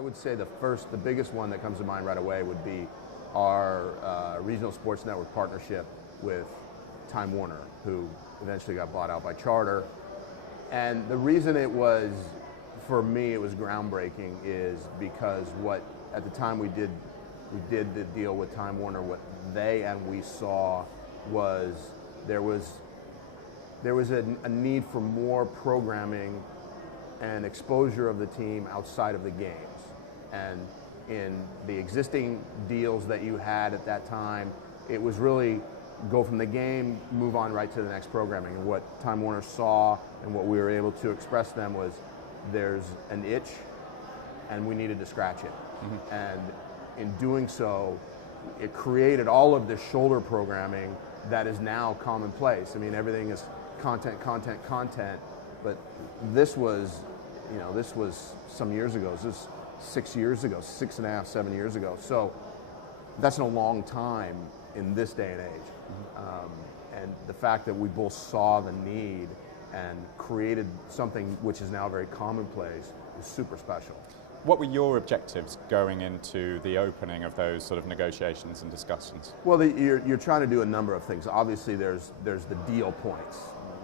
I would say the biggest one that comes to mind right away would be our regional sports network partnership with Time Warner, who eventually got bought out by Charter. And the reason it was, for me, it was groundbreaking is because at the time we did the deal with Time Warner, what they and we saw was there was a need for more programming and exposure of the team outside of the games. And in the existing deals that you had at that time, it was really go from the game, move on right to the next programming. And what Time Warner saw and what we were able to express to them was there's an itch and we needed to scratch it. Mm-hmm. And in doing so, it created all of this shoulder programming that is now commonplace. I mean, everything is content, but this was some years ago. This was 6 years ago, 6.5, 7 years ago. So that's in a long time in this day and age. Mm-hmm. And the fact that we both saw the need and created something which is now very commonplace is super special. What were your objectives going into the opening of those sort of negotiations and discussions? Well, you're trying to do a number of things. Obviously, there's the deal points.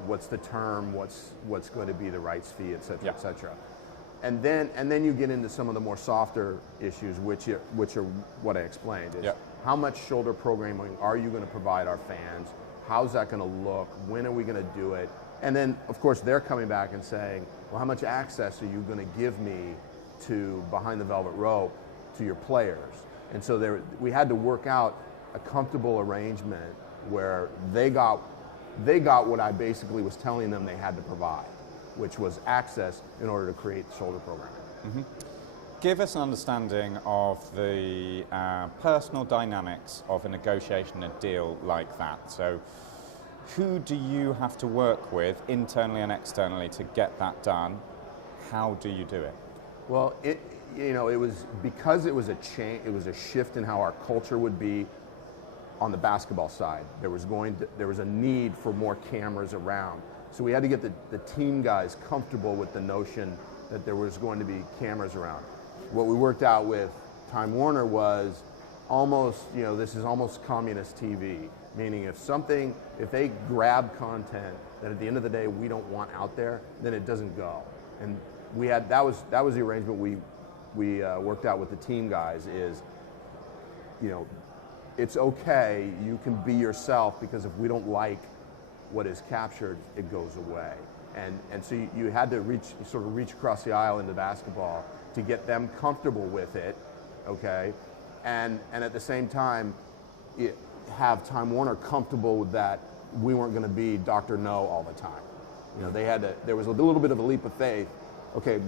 What's the term? What's going to be the rights fee, et cetera, et cetera. And then you get into some of the more softer issues, which are what I explained. Is how much shoulder programming are you going to provide our fans? How's that going to look? When are we going to do it? And then, of course, they're coming back and saying, well, how much access are you going to give me to Behind the Velvet Rope to your players? And so we had to work out a comfortable arrangement where they got what I basically was telling them they had to provide, which was access in order to create shoulder programming. Mm-hmm. Give us an understanding of the personal dynamics of a negotiation, a deal like that. So who do you have to work with internally and externally to get that done? How do you do it? Well, it was because it was a shift in how our culture would be on the basketball side. There was a need for more cameras around. So we had to get the team guys comfortable with the notion that there was going to be cameras around. What we worked out with Time Warner was almost, this is almost communist TV, meaning if they grab content that at the end of the day we don't want out there, then it doesn't go. And that was the arrangement we worked out with the team guys is, it's okay, you can be yourself, because if we don't like what is captured, it goes away. And so you had to reach across the aisle into basketball to get them comfortable with it, okay? And at the same time, have Time Warner comfortable with that we weren't going to be Dr. No all the time. There was a little bit of a leap of faith. Okay,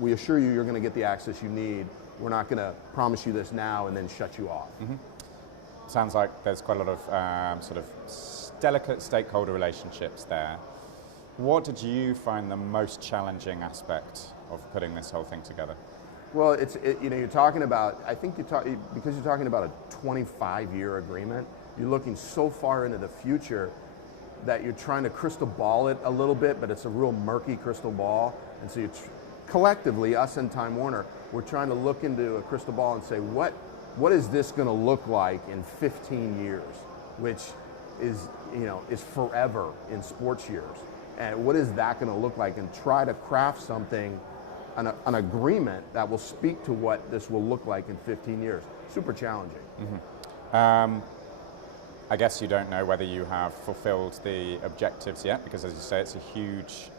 we assure you you're going to get the access you need. We're not going to promise you this now and then shut you off. Mm-hmm. Sounds like there's quite a lot of sort of delicate stakeholder relationships there. What did you find the most challenging aspect of putting this whole thing together? Well, you're talking about, because you're talking about a 25-year agreement, you're looking so far into the future that you're trying to crystal ball it a little bit, but it's a real murky crystal ball. And so collectively, us and Time Warner, we're trying to look into a crystal ball and say, what is this going to look like in 15 years, which is forever in sports years? And what is that going to look like? And try to craft something, an agreement that will speak to what this will look like in 15 years. Super challenging. Mm-hmm. I guess you don't know whether you have fulfilled the objectives yet, because as you say, it's a huge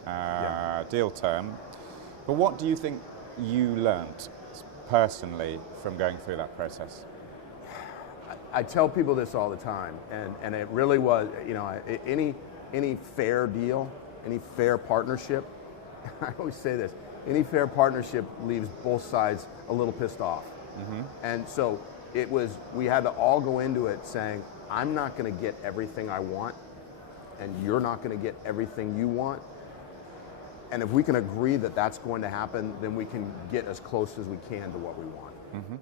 deal term. But what do you think you learned personally from going through that process? I tell people this all the time, and it really was, any fair deal, any fair partnership, I always say this, any fair partnership leaves both sides a little pissed off. Mm-hmm. And so we had to all go into it saying, I'm not going to get everything I want, and you're not going to get everything you want. And if we can agree that that's going to happen, then we can get as close as we can to what we want. Mm-hmm.